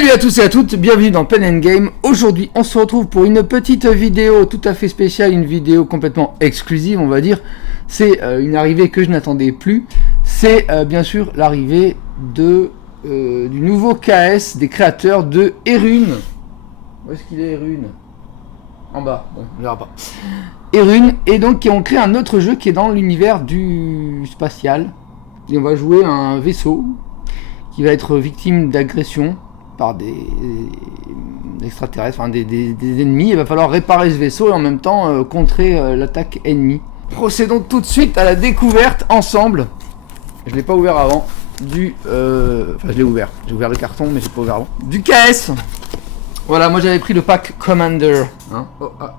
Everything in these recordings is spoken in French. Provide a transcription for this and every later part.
Salut à tous et à toutes, bienvenue dans Pen & Game. Aujourd'hui, on se retrouve pour une petite vidéo tout à fait spéciale, une vidéo complètement exclusive, on va dire. C'est une arrivée que je n'attendais plus. C'est bien sûr l'arrivée du nouveau KS des créateurs de Erune. Où est-ce qu'il est, Erune? En bas, bon, on verra pas. Erune, et donc qui ont créé un autre jeu qui est dans l'univers du spatial. Et on va jouer un vaisseau qui va être victime d'agression par des extraterrestres, enfin des ennemis. Il va falloir réparer ce vaisseau et en même temps contrer l'attaque ennemie. Procédons tout de suite à la découverte ensemble. Je l'ai pas ouvert avant. Enfin, je l'ai ouvert. J'ai ouvert le carton, mais j'ai pas ouvert avant. Du KS. Voilà, moi j'avais pris le pack Commander. Hein, oh, ah.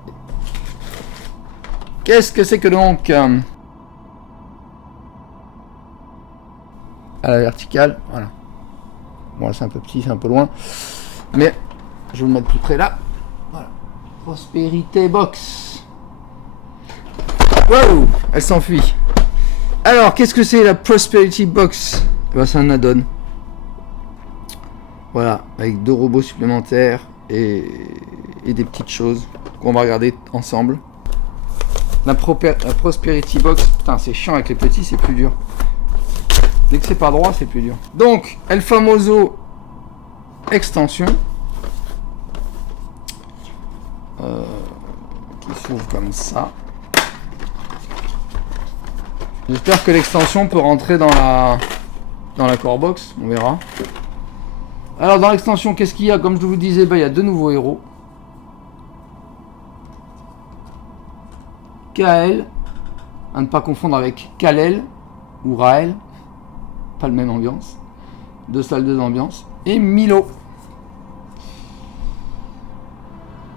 Qu'est-ce que c'est que donc à la verticale, voilà. Bon, là c'est un peu petit, c'est un peu loin. Mais je vais vous le mettre plus près là. Voilà. Prosperity Box. Wow, elle s'enfuit. Alors, qu'est-ce que c'est la Prosperity Box? Ben, c'est un add-on. Voilà, avec 2 robots supplémentaires et des petites choses qu'on va regarder ensemble. La Prosperity Box, putain, c'est chiant avec les petits, c'est plus dur. Dès que c'est pas droit, c'est plus dur. Donc, El Famoso extension. Qui s'ouvre comme ça. J'espère que l'extension peut rentrer dans la core box, on verra. Alors, dans l'extension, qu'est-ce qu'il y a? Comme je vous disais, il y a 2 nouveaux héros. Kael, à ne pas confondre avec Kal-El ou Raël. Pas le même ambiance. 2 salles, 2 ambiances. Et Milo.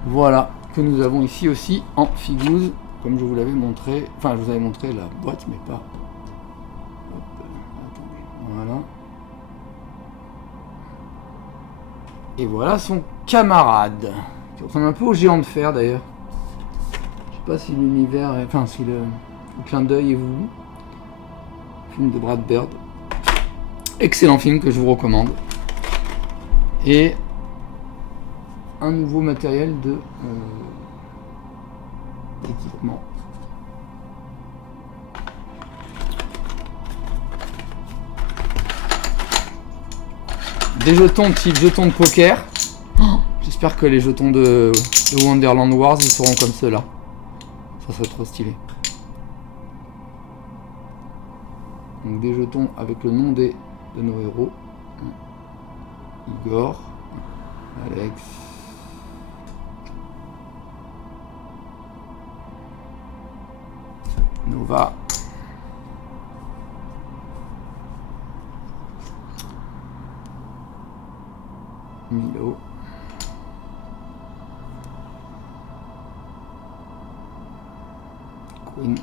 Voilà, que nous avons ici aussi en figouze, comme je vous l'avais montré. Enfin, je vous avais montré la boîte, mais pas. Hop, attendez, voilà. Et voilà son camarade, qui ressemble un peu au géant de fer d'ailleurs. Je sais pas si l'univers, enfin si le clin d'œil est voulu. Film de Brad Bird. Excellent film que je vous recommande. Et un nouveau matériel de d'équipement. Des jetons type jetons de poker. Oh, j'espère que les jetons de Wonderland Wars ils seront comme ceux-là. Ça serait trop stylé. Donc des jetons avec le nom de nos héros. Igor, Alex, Nova, Milo, Queen,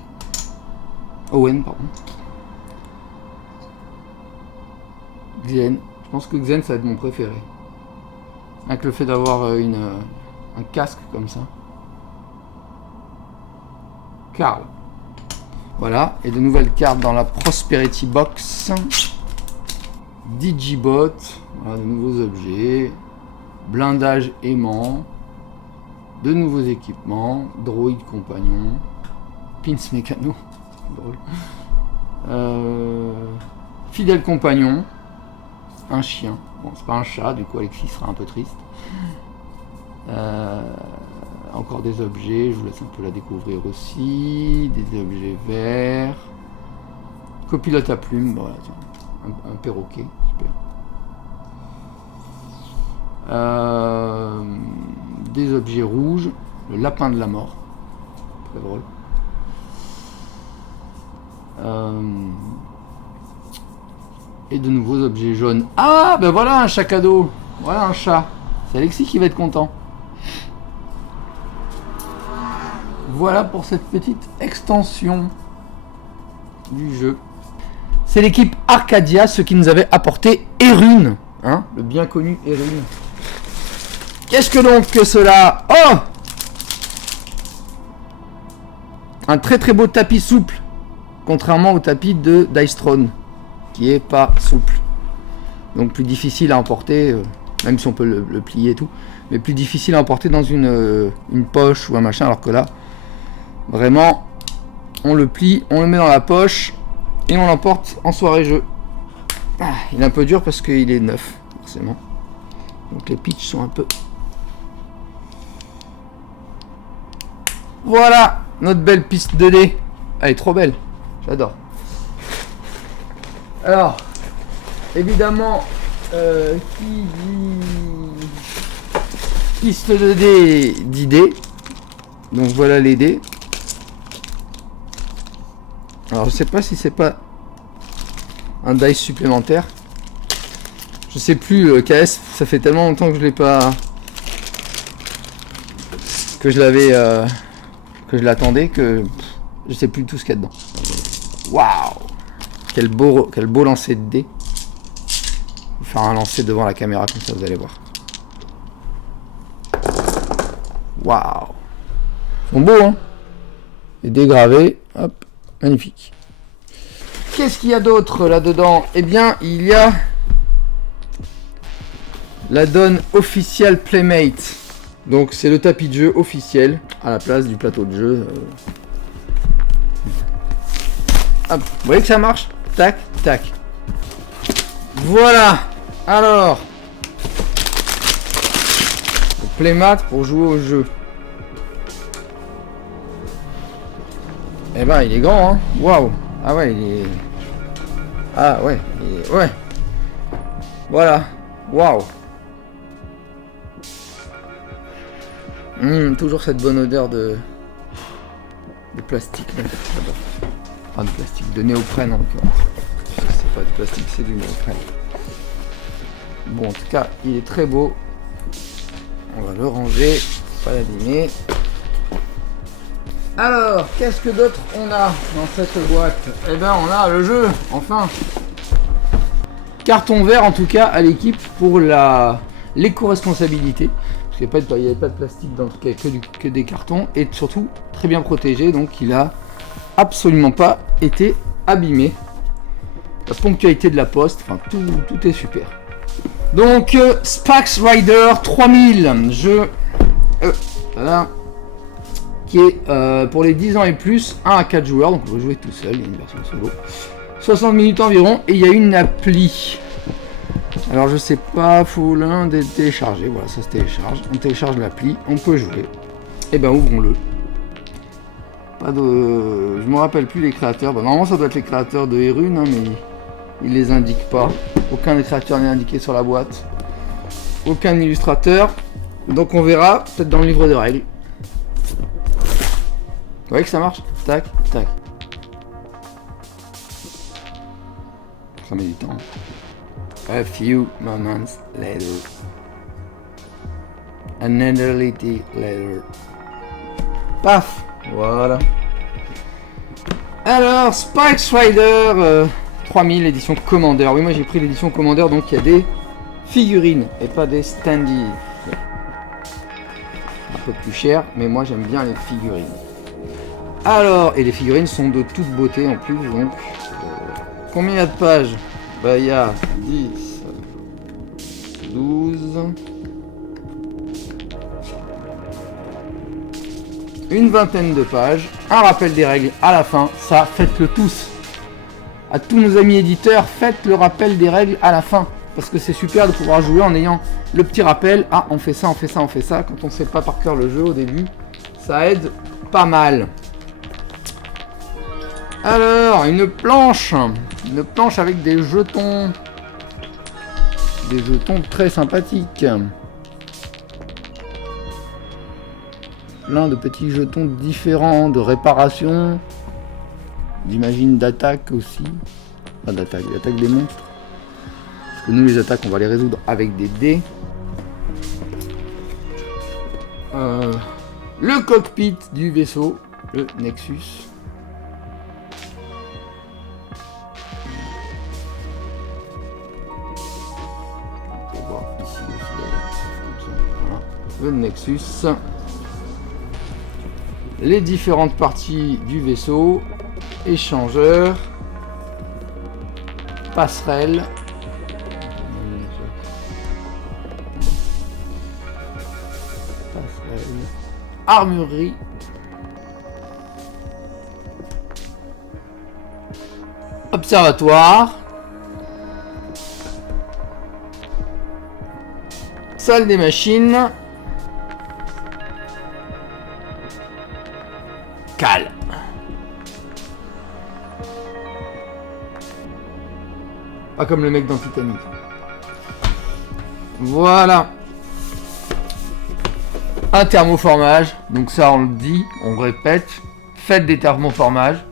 Owen, pardon, Xen. Je pense que Xen ça va être mon préféré. Avec le fait d'avoir un casque comme ça. Karl. Voilà, et de nouvelles cartes dans la Prosperity Box. Digibot, voilà, de nouveaux objets. Blindage aimant. De nouveaux équipements. Droïde compagnon. Pins mécano. Drôle. Fidèle compagnon. Un chien. Bon, c'est pas un chat, du coup Alexis sera un peu triste. Encore des objets, je vous laisse un peu la découvrir aussi. Des objets verts. Copilote à plume, voilà, un perroquet, super. Des objets rouges. Le lapin de la mort. Très drôle. Et de nouveaux objets jaunes. Ah, ben voilà un chat cadeau. Voilà un chat. C'est Alexis qui va être content. Voilà pour cette petite extension du jeu. C'est l'équipe Arcadia, ceux qui nous avaient apporté Erune. Hein, le bien connu Erune. Qu'est-ce que donc que cela? Oh! Un très très beau tapis souple. Contrairement au tapis de Dice Throne, qui est pas souple. Donc plus difficile à emporter même si on peut le plier et tout, mais plus difficile à emporter dans une poche ou un machin, alors que là, vraiment, on le plie, on le met dans la poche et on l'emporte en soirée jeu. Ah, il est un peu dur parce qu'il est neuf, forcément. Donc les pitchs sont un peu... Voilà, notre belle piste 2D. Elle est trop belle, j'adore. Alors, évidemment, qui dit piste 2D dit dés. Donc voilà les dés. Alors je sais pas si c'est pas un dice supplémentaire. Je sais plus, KS, ça fait tellement longtemps que je l'ai pas... que je l'avais... que je l'attendais que... je sais plus tout ce qu'il y a dedans. Waouh! Quel beau lancer de dés. Je vais faire un lancer devant la caméra comme ça vous allez voir. Waouh! Ils sont beaux, hein? Les dés gravés, hop, magnifique. Qu'est-ce qu'il y a d'autre là-dedans? Eh bien, il y a l'add-on Official Playmate. Donc c'est le tapis de jeu officiel à la place du plateau de jeu. Hop, vous voyez que ça marche? Tac, tac. Voilà. Alors, le playmat pour jouer au jeu. Eh ben, il est grand, hein. Waouh. Ah ouais, il est... ah ouais, il est... ouais. Voilà. Waouh. Toujours cette bonne odeur de plastique. Enfin de plastique, de néoprène en l'occurrence. C'est pas du plastique, c'est du néoprène. Bon, en tout cas, il est très beau. On va le ranger, pas l'abîmer. Alors, qu'est-ce que d'autre on a dans cette boîte? Eh ben, on a le jeu, enfin. Carton vert en tout cas à l'équipe pour l'éco-responsabilité. Parce qu'il n'y avait pas de plastique dans le cas, que des cartons. Et surtout, très bien protégé. Donc il a absolument pas été abîmé. La ponctualité de la poste, enfin tout est super. Donc Spax Rider 3000, jeu voilà, qui est pour les 10 ans et plus, 1 à 4 joueurs. Donc on peut jouer tout seul, il y a une version solo. 60 minutes environ et il y a une appli. Alors je sais pas, faut l'un des télécharger, voilà ça se télécharge, on télécharge l'appli, on peut jouer. Et ben ouvrons-le. Pas de... je me rappelle plus les créateurs, bah, normalement ça doit être les créateurs de Erune, hein, mais ils les indiquent pas. Aucun des créateurs n'est indiqué sur la boîte. Aucun illustrateur. Donc on verra peut-être dans le livre de règles. Vous voyez que ça marche? Tac, tac. Ça met du temps. A few moments later. An eternity later. Paf! Voilà. Alors, Spax Rider 3000, édition Commander. Oui, moi j'ai pris l'édition Commander, donc il y a des figurines et pas des standees. Un peu plus cher, mais moi j'aime bien les figurines. Alors, et les figurines sont de toute beauté en plus, donc... combien il y a de pages? Bah il y a 10, 12, une vingtaine de pages, un rappel des règles à la fin, ça faites-le tous. À tous nos amis éditeurs, faites le rappel des règles à la fin, parce que c'est super de pouvoir jouer en ayant le petit rappel, ah on fait ça, on fait ça, on fait ça, quand on ne sait pas par cœur le jeu au début, ça aide pas mal. Alors, une planche avec des jetons très sympathiques. Plein de petits jetons différents de réparation, j'imagine d'attaque aussi, pas d'attaque, d'attaque des monstres. Parce que nous les attaques on va les résoudre avec des dés. Le cockpit du vaisseau, le Nexus. Le Nexus, les différentes parties du vaisseau, échangeur, passerelle, armurerie. Observatoire. Salle des machines. Cale. Pas comme le mec dans Titanic. Voilà. Un thermoformage. Donc ça, on le dit, on répète. Faites des thermoformages.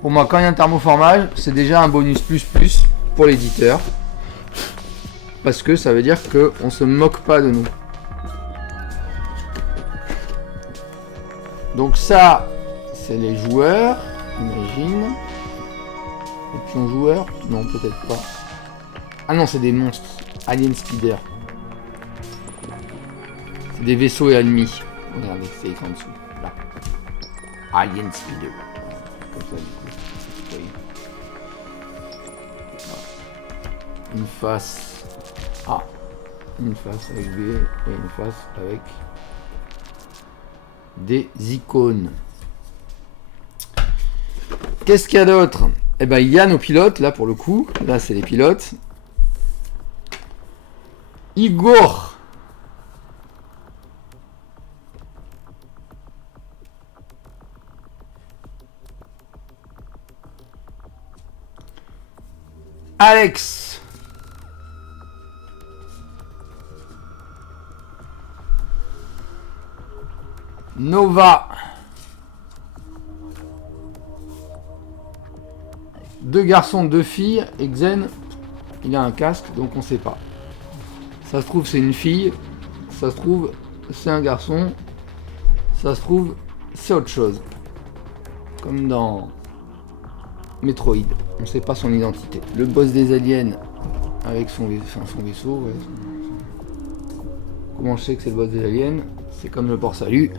Pour moi, quand il y a un thermoformage, c'est déjà un bonus plus pour l'éditeur. Parce que ça veut dire qu'on se moque pas de nous. Donc ça, c'est les joueurs, imagine. Les pions joueurs? Non, peut-être pas. Ah non, c'est des monstres. Alien Speeder. C'est des vaisseaux ennemis. Regardez, c'est écrit en dessous. Là. Alien Speeder. Comme ça, du coup. Vous voyez. Voilà. Une face A. Une face avec B. Et une face avec des icônes. Qu'est-ce qu'il y a d'autre? Eh ben, il y a nos pilotes, là, pour le coup. Là, c'est les pilotes. Igor. Alex. Nova. Deux garçons, deux filles. Et Xen, il a un casque, donc on sait pas. Ça se trouve, c'est une fille. Ça se trouve, c'est un garçon. Ça se trouve, c'est autre chose. Comme dans Metroid. On sait pas son identité. Le boss des aliens avec son vaisseau. Ouais. Comment je sais que c'est le boss des aliens? C'est comme le port salut.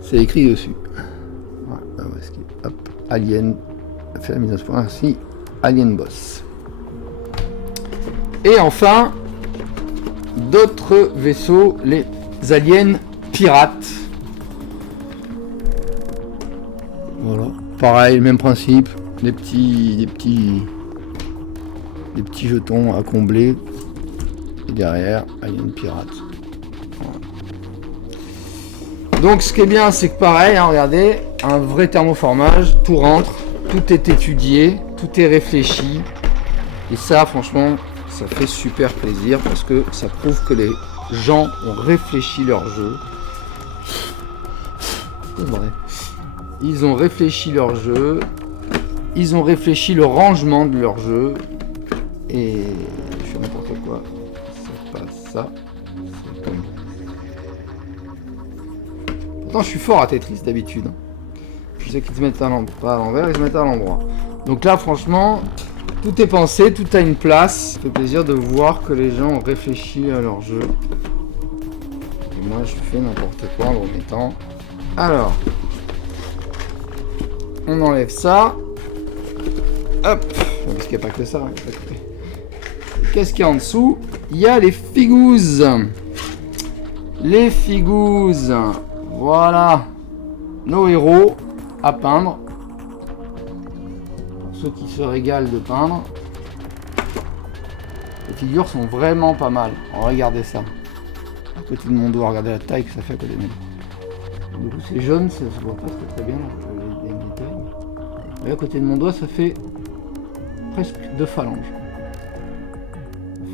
C'est écrit dessus. Voilà, hop, alien. Fait la mise à ce point ainsi. Alien boss. Et enfin, d'autres vaisseaux, les aliens pirates. Voilà. Pareil, même principe. Des petits jetons à combler. Et derrière, alien pirate. Voilà. Donc ce qui est bien, c'est que pareil, hein, regardez, un vrai thermoformage, tout rentre, tout est étudié, tout est réfléchi. Et ça, franchement, ça fait super plaisir parce que ça prouve que les gens ont réfléchi leur jeu. C'est vrai. Ils ont réfléchi leur jeu. Ils ont réfléchi le rangement de leur jeu. Et je fais n'importe quoi. C'est pas ça. C'est comme... Pourtant, je suis fort à Tetris d'habitude. Je sais qu'ils se mettent pas à l'envers, ils se mettent à l'endroit. Donc là, franchement, tout est pensé, tout a une place. Ça fait plaisir de voir que les gens ont réfléchi à leur jeu. Et moi, je fais n'importe quoi en remettant. Alors, on enlève ça. Hop, parce qu'il n'y a pas que ça. Qu'est-ce qu'il y a en dessous? Il y a les figouzes. Les figouzes. Voilà. Nos héros à peindre. Pour ceux qui se régalent de peindre. Les figures sont vraiment pas mal. Regardez ça. À côté de mon doigt, regardez la taille que ça fait à côté de moi. Du coup, c'est jaune, ça se voit pas très bien. Les détails. Mais à côté de mon doigt, ça fait presque 2 phalanges.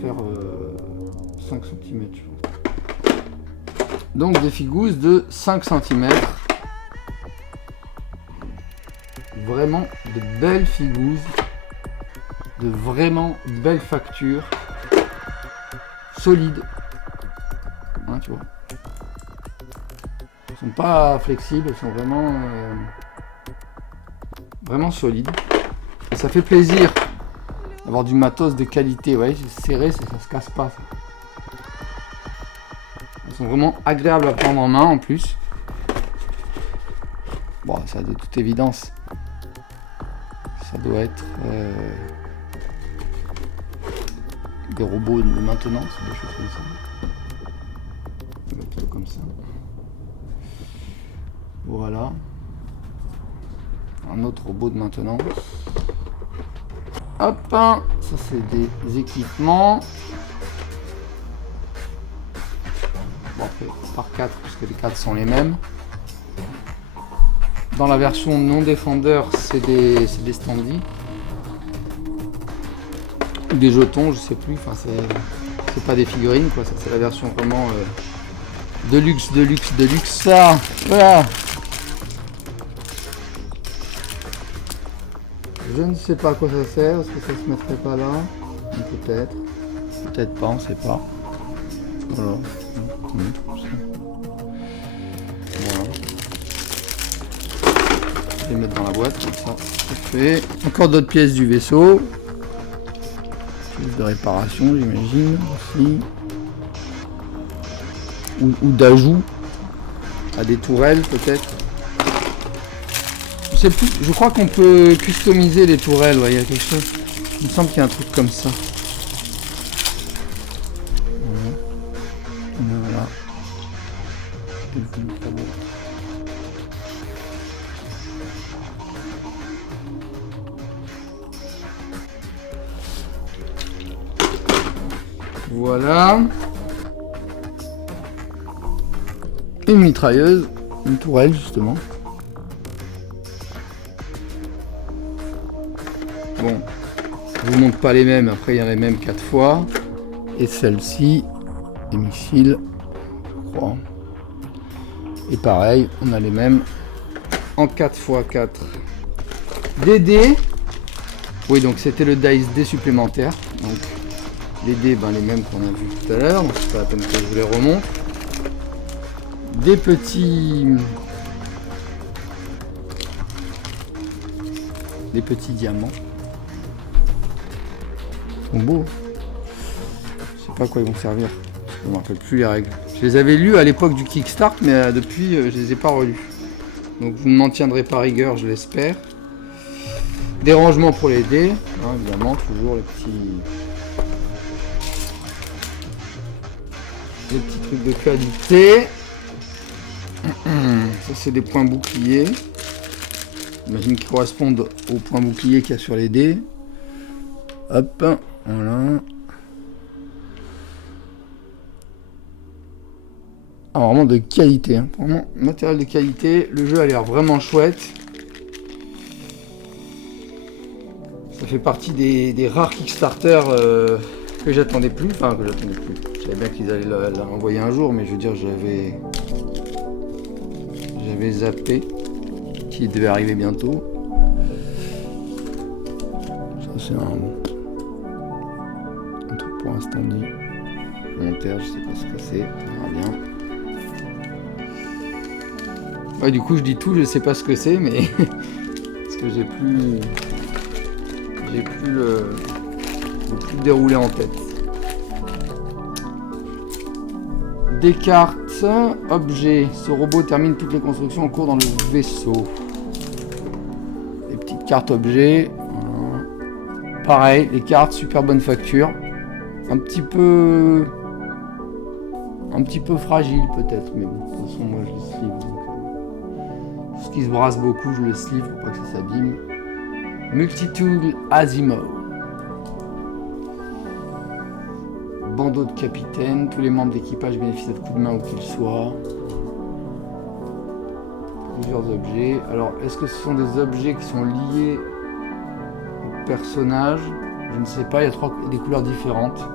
Faire 5 cm, je pense. Donc des figouzes de 5 cm. Vraiment de belles figouzes. De vraiment belles factures. Solides. Hein, tu vois. Elles sont pas flexibles, elles sont vraiment vraiment solides. Et ça fait plaisir d'avoir du matos de qualité. Ouais, serré, ça se casse pas. Ça. Elles sont vraiment agréables à prendre en main en plus. Bon, ça de toute évidence. Ça doit être des robots de maintenance, des choses comme ça. Comme ça. Voilà. Un autre robot de maintenance. Hop, ça c'est des équipements. Bon, après, par 4, parce que les 4 sont les mêmes. Dans la version non défendeur, c'est des standees. Ou des jetons, je sais plus. Enfin, c'est pas des figurines, quoi. Ça, c'est la version vraiment deluxe. Ça, voilà. Je ne sais pas à quoi ça sert. Est-ce que ça se mettrait pas là? Peut-être. Peut-être pas, on sait pas. Voilà. Voilà. Je vais les mettre dans la boîte, comme ça, c'est fait. Encore d'autres pièces du vaisseau. Pièces de réparation, j'imagine, aussi. Ou d'ajout à des tourelles, peut-être. Je sais plus, je crois qu'on peut customiser les tourelles, ouais, il y a quelque chose. Il me semble qu'il y a un truc comme ça. Voilà. Voilà. Une mitrailleuse, une tourelle justement. Bon, je vous montre pas les mêmes, après il y en a les mêmes 4 fois. Et celle-ci, des missiles, je crois. Et pareil, on a les mêmes en 4x4. Des dés. Oui, donc c'était le dice dé supplémentaire. Donc les dés, ben, les mêmes qu'on a vu tout à l'heure, donc c'est pas la peine que je vous les remonte. Des petits diamants. Ils sont beaux. Je sais pas à quoi ils vont servir. Je ne me rappelle plus les règles. Je les avais lus à l'époque du Kickstart, mais depuis je les ai pas relus. Donc vous ne m'en tiendrez pas rigueur, je l'espère. Des rangements pour les dés, hein, évidemment, toujours les petits trucs de qualité. Ça c'est des points boucliers. J'imagine qu'ils correspondent aux points boucliers qu'il y a sur les dés. Hop, voilà. Ah, vraiment de qualité, hein. Vraiment matériel de qualité. Le jeu a l'air vraiment chouette. Ça fait partie des rares Kickstarter que j'attendais plus. Enfin, que j'attendais plus. Je savais bien qu'ils allaient l'envoyer un jour, mais je veux dire, j'avais zappé qu'il devait arriver bientôt. Ça, c'est un truc pour un standy. Monteur, je sais pas ce que c'est. On verra bien. Ouais, du coup, je dis tout, je sais pas ce que c'est, mais parce que j'ai plus le déroulé en tête. Des cartes, objets. Ce robot termine toutes les constructions en cours dans le vaisseau. Des petites cartes objets. Voilà. Pareil, les cartes, super bonne facture. Un petit peu fragile peut-être, mais bon, de toute façon moi je le sleeve. Donc, tout ce qui se brasse beaucoup, je le sleeve pour pas que ça s'abîme. Multitool Asimov. Bandeau de capitaine, tous les membres d'équipage bénéficient de coups de main où qu'ils soient. Plusieurs objets. Alors, est-ce que ce sont des objets qui sont liés au personnage? Je ne sais pas, il y a des couleurs différentes.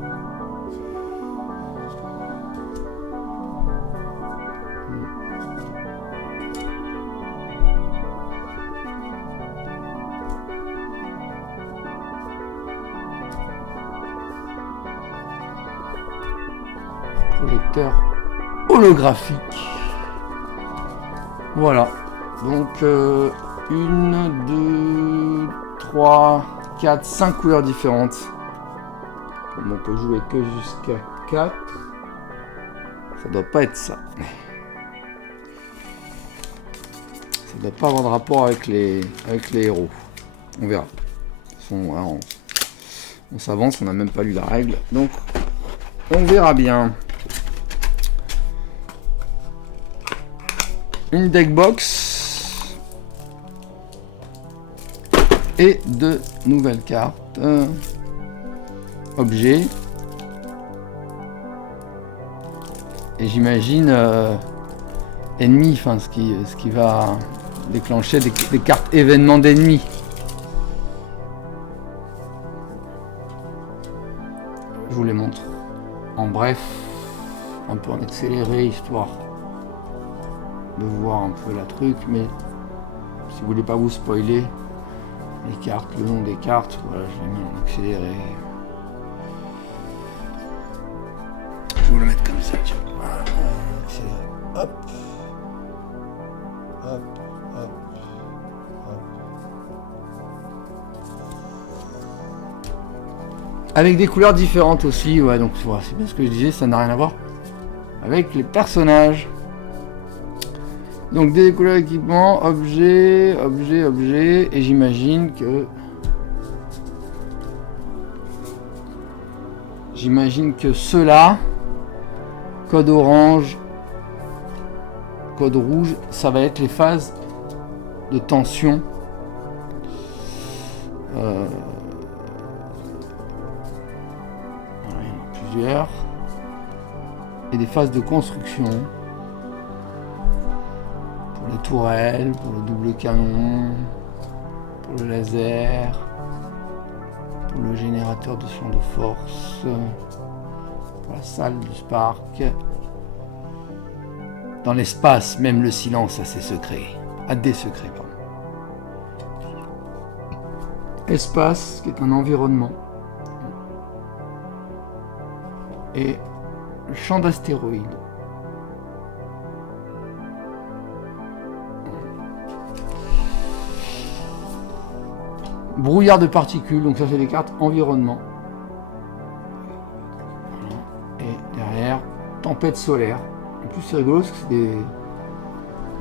Projecteur holographique. Voilà. Donc 1, 2, 3, 4, 5 couleurs différentes. Comme on peut jouer que jusqu'à 4. Ça doit pas être ça. Ça doit pas avoir de rapport avec les héros. On verra. De toute façon, voilà, on s'avance, on n'a même pas lu la règle. Donc on verra bien. Une deck box. et 2 nouvelles cartes. Objet. Et j'imagine ennemi, enfin ce qui va déclencher des cartes événements d'ennemis. Je vous les montre en bref, un peu en accéléré, histoire de voir un peu la truc, mais si vous voulez pas vous spoiler les cartes, le nom des cartes, voilà, je l'ai mis en accéléré. Je vais vous le mettre comme ça, tiens. Voilà, accéléré. Hop. Hop, hop, hop. Avec des couleurs différentes aussi, ouais, donc voilà, c'est bien ce que je disais, ça n'a rien à voir avec les personnages. Donc des couleurs d'équipement, objet, objet, objet, et j'imagine que ceux-là, code orange, code rouge, ça va être les phases de tension. Voilà, il y en a plusieurs. Et des phases de construction. Pour les tourelles, pour le double canon, pour le laser, pour le générateur de champ de force, pour la salle du Spark. Dans l'espace, même le silence a ses secrets. A des secrets, pardon. Espace, qui est un environnement. Et le champ d'astéroïdes. Brouillard de particules, donc ça c'est les cartes environnement. Et derrière, tempête solaire. En plus c'est rigolo parce que c'est des...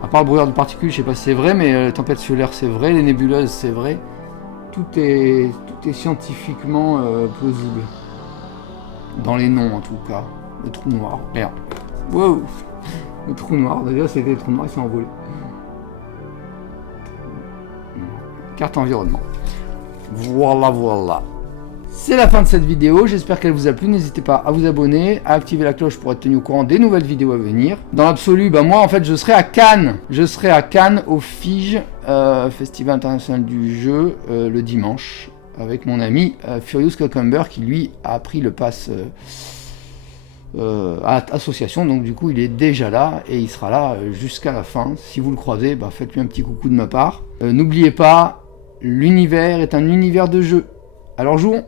À part le brouillard de particules, je sais pas si c'est vrai, mais la tempête solaire c'est vrai, les nébuleuses c'est vrai. Tout est scientifiquement plausible. Dans les noms en tout cas. Le trou noir. Merde. Wow. Le trou noir, déjà c'était le trou noir, il s'est envolé. Carte environnement. Voilà, voilà. C'est la fin de cette vidéo, j'espère qu'elle vous a plu. N'hésitez pas à vous abonner, à activer la cloche pour être tenu au courant des nouvelles vidéos à venir. Dans l'absolu, moi en fait je serai à Cannes. Je serai à Cannes au FIGE, Festival International du Jeu, le dimanche, avec mon ami Furious Cucumber qui lui a pris le pass à association, donc du coup il est déjà là et il sera là jusqu'à la fin. Si vous le croisez, faites-lui un petit coucou de ma part. N'oubliez pas, l'univers est un univers de jeu. Alors jouons!